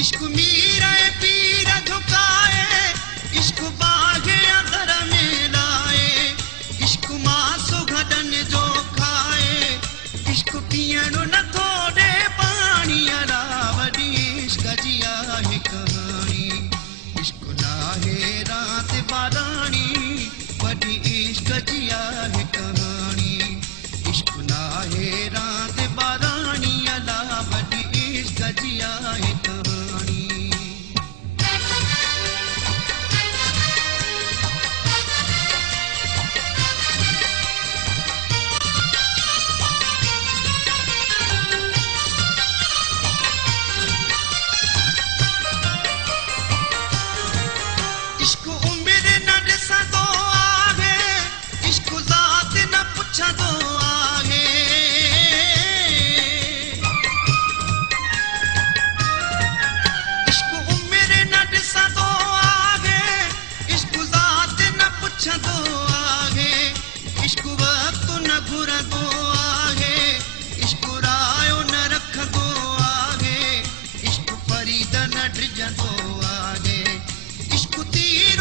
इश्क मीरा पीर झुकाए, इश्क बागे अंदर में लाए, इश्क मासो घडन जो खाए, इश्क पियणो न थोड़े पानी अला वडी इश्क जी आहे कहानी। इश्क नाहे रात बारानी वडी इश्क जी आहे कहानी। इश्क नाहे रात बारानी अला वडी इश्क जी आहे कहानी। इश्क उम्र न ॾिसंदो आहे, इश्क ज़ात न पुछंदो आहे। इश्क उम्र न ॾिसंदो आहे, इश्क ज़ात न पुछंदो आहे। इश्क वक़्तु न घुरंदो आहे, इश्क रायो न रखंदो आहे। इश्क फरीद न ड्रिजंदो आहे, इश्क तीर